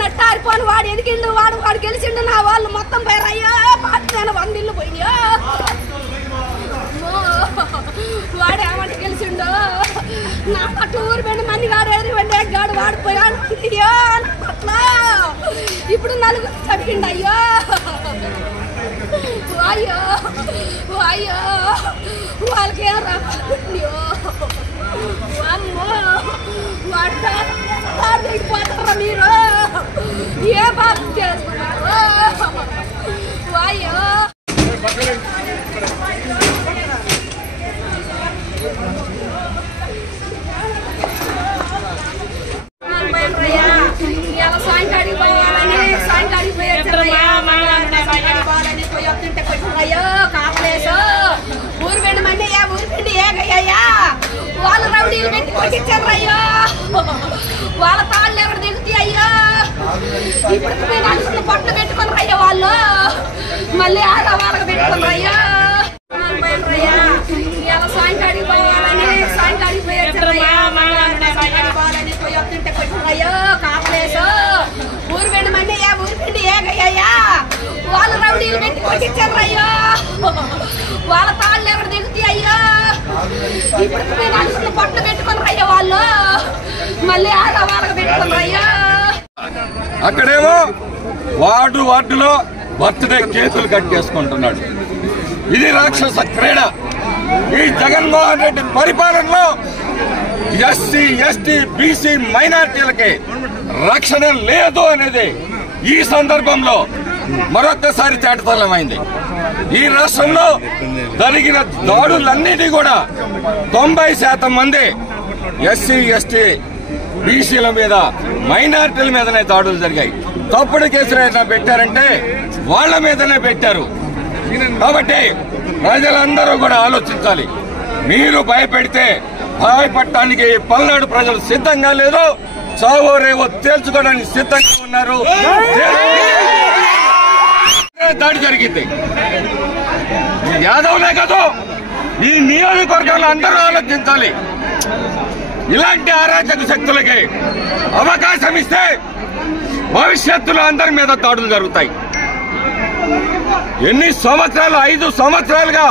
నట్టారిపోను వాడు ఎదిగిండు వాడు గెలిచిండు నా వాళ్ళు మొత్తం పోయారయ్యా పార్టీ 100 ఇళ్ళు పోయినాయో వాడు ఏమంటే గెలిచిండు నా పట్ల ఊరు పెండి మంది గాడు ఎదురువండి గాడు వాడిపోయాను అయ్యో నా పట్ల ఇప్పుడు 4 చంపిండు అయ్యో అయ్యో అయ్యో వాళ్ళకి ఏం రాయో అమ్మో వాడిపోతారా మీరు ఏ బాధ చేసుకున్నారు అయ్యో సాయంకాడికి పోయొచ్చుంటే కాపలేసు ఊరు పెండి మండి ఊరు పెండి ఏగయ్యా వాళ్ళు రౌడీలు పెట్టి కొట్టించారు అయ్యో వాళ్ళ తాళ్ళు ఎవరు దిగుతాయి అయ్యో ఇప్పుడు నలుగురు పట్టు పెట్టుకున్నారు అయ్యో వాళ్ళు మళ్ళీ వాళ్ళకి పెట్టుకున్నారు అయ్యో సాయంకాడికి పోయొచ్చుంటే అయ్యో కాపలేసు ఊరు పెండి మండి ఊరు పెండి ఏగయ్యా వాళ్ళు రౌడీలు పెట్టి కొట్టించారు అయ్యో వాళ్ళ తాళ్ళు ఎవరు దిగుతాయి అయ్యో ఇప్పుడు నలుగురు పట్టు పెట్టుకున్నారు అయ్యో వాళ్ళు మళ్ళీ వాళ్ళకి పెట్టుకున్నారు అయ్యో అక్కడేమో వార్డులో బర్త్డే కేసులు కట్టేసుకుంటున్నాడు. ఇది రాక్షస క్రీడ. ఈ జగన్మోహన్ రెడ్డి పరిపాలనలో ఎస్సీ ఎస్టీ బీసీ మైనార్టీలకి రక్షణ లేదు అనేది ఈ సందర్భంలో మరొక్కసారి తేటతెల్లమైంది. ఈ రాష్ట్రంలో జరిగిన దాడులన్నిటి కూడా 90% మంది ఎస్సీ ఎస్టీ బీసీల మీద మైనార్టీల మీదనే దాడులు జరిగాయి. తప్పుడు కేసులు ఏదైనా పెట్టారంటే వాళ్ల మీదనే పెట్టారు. కాబట్టి ప్రజలందరూ కూడా ఆలోచించాలి. మీరు భయపెడితే భయపడటానికి పల్నాడు ప్రజలు సిద్ధంగా లేరు. చావో రేవో తేల్చుకోవడానికి సిద్ధంగా ఉన్నారు. దాడి జరిగింది. యాదవ్లే కాదు, ఈ నియోజకవర్గంలో అందరూ ఆలోచించాలి. ఇలాంటి అరాచక శక్తులకి అవకాశం ఇస్తే భవిష్యత్తులో అందరి మీద దాడులు జరుగుతాయి. ఎన్ని సంవత్సరాలు 5 సంవత్సరాలుగా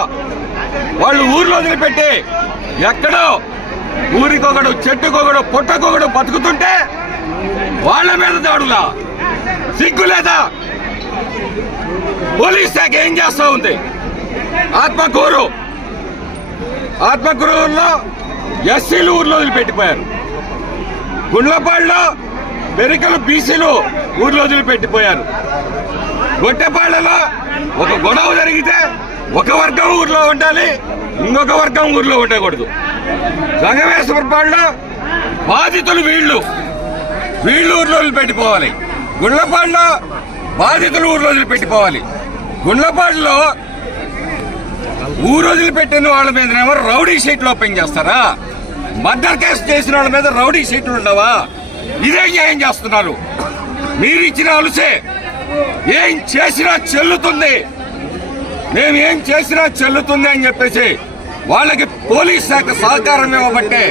వాళ్ళు ఊర్లో వదిలిపెట్టి ఎక్కడో ఊరికొకడు చెట్టుకొకడు పుట్టకొకడు బతుకుతుంటే వాళ్ళ మీద దాడులా? సిగ్గు లేదా? పోలీస్ శాఖ ఏం చేస్తా ఉంది? ఆత్మకూరులో ఎస్సీలు ఊర్లో వదిలిపెట్టిపోయారు. గుండ్లపాడులో పెరికలు బీసీలు ఊర్లో వదిలిపెట్టిపోయారు. గొట్టెపాళ్లలో ఒక గొడవ జరిగితే ఒక వర్గం ఊర్లో ఉండాలి, ఇంకొక వర్గం ఊర్లో ఉండకూడదు. సంగమేశ్వరపాడులో బాధితులు వీళ్ళు ఊర్లో వదిలిపెట్టిపోవాలి. గుండ్లపాడులో బాధితులు ఊర్లో వదిలిపెట్టిపోవాలి. గుండ్లపాడులో ఊరు వదిలిపెట్టిన వాళ్ళ మీదనేమో రౌడీ షీట్లు ఓపెన్ చేస్తారా? మర్డర్ కేసు చేసిన వాళ్ళ మీద రౌడీ షీట్లు ఉండవా? ఇదే ఏం చేస్తున్నారు? మీరు ఇచ్చిన అలుసే ఏం చేసినా చెల్లుతుంది, మేమేం చేసినా చెల్లుతుంది అని చెప్పేసి వాళ్ళకి పోలీస్ శాఖ సహకారం ఇవ్వబట్టే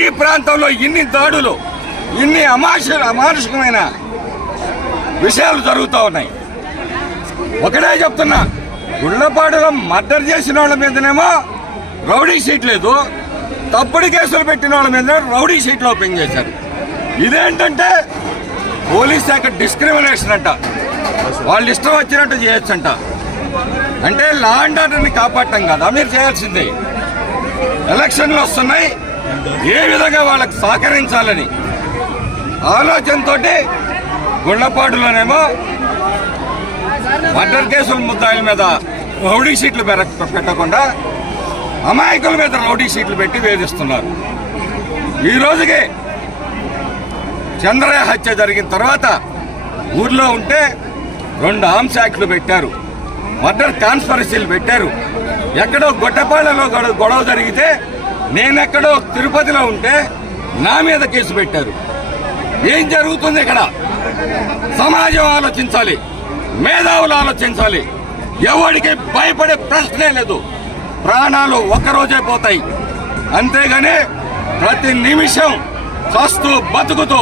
ఈ ప్రాంతంలో ఇన్ని దాడులు, ఇన్ని అమానుషికమైన విషయాలు జరుగుతూ ఉన్నాయి. ఒకటే చెప్తున్నా, గుళ్లపాడులో మర్డర్ చేసిన వాళ్ళ మీదనేమో రౌడీ షీట్ లేదు, తప్పుడు కేసులు పెట్టిన వాళ్ళ మీద రౌడీ షీట్లు ఓపెన్ చేశారు. ఇదేంటంటే పోలీస్ శాఖ డిస్క్రిమినేషన్ అంట. వాళ్ళు ఇష్టం వచ్చినట్టు చేయొచ్చంట. అంటే లా అండ్ ఆర్డర్ని కాపాడటం కదా మీరు చేయాల్సిందే. ఎలక్షన్లు వస్తున్నాయి, ఏ విధంగా వాళ్ళకి సహకరించాలని ఆలోచనతో గుళ్లపాడులోనేమో మర్డర్ కేసుల ముద్దాయిల మీద రౌడీ షీట్లు పెట్టకుండా అమాయకుల మీద రౌడీ షీట్లు పెట్టి వేధిస్తున్నారు. ఈ రోజుకి చంద్రయ్య హత్య జరిగిన తర్వాత ఊర్లో ఉంటే 2 ఆర్మ్స్ యాక్ట్లు పెట్టారు, మర్డర్ కాన్స్పిరసీలు పెట్టారు. ఎక్కడో గొట్టపాళ్లలో గొడవ జరిగితే నేనెక్కడో తిరుపతిలో ఉంటే నా మీద కేసు పెట్టారు. ఏం జరుగుతుంది ఇక్కడ? సమాజం ఆలోచించాలి, మేధావులు ఆలోచించాలి. ఎవరికి భయపడే ప్రశ్నే లేదు. ప్రాణాలు ఒక్కరోజే పోతాయి. అంతేగాని ప్రతి నిమిషం చస్తూ బతుకుతూ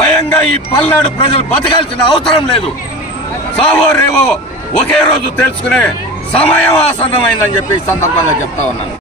భయంగా ఈ పల్నాడు ప్రజలు బతకాల్సిన అవసరం లేదు. సావో రేవో ఒకే రోజు తెలుసుకునే సమయం ఆసన్నమైందని చెప్పి ఈ సందర్భంగా చెప్తా ఉన్నాను.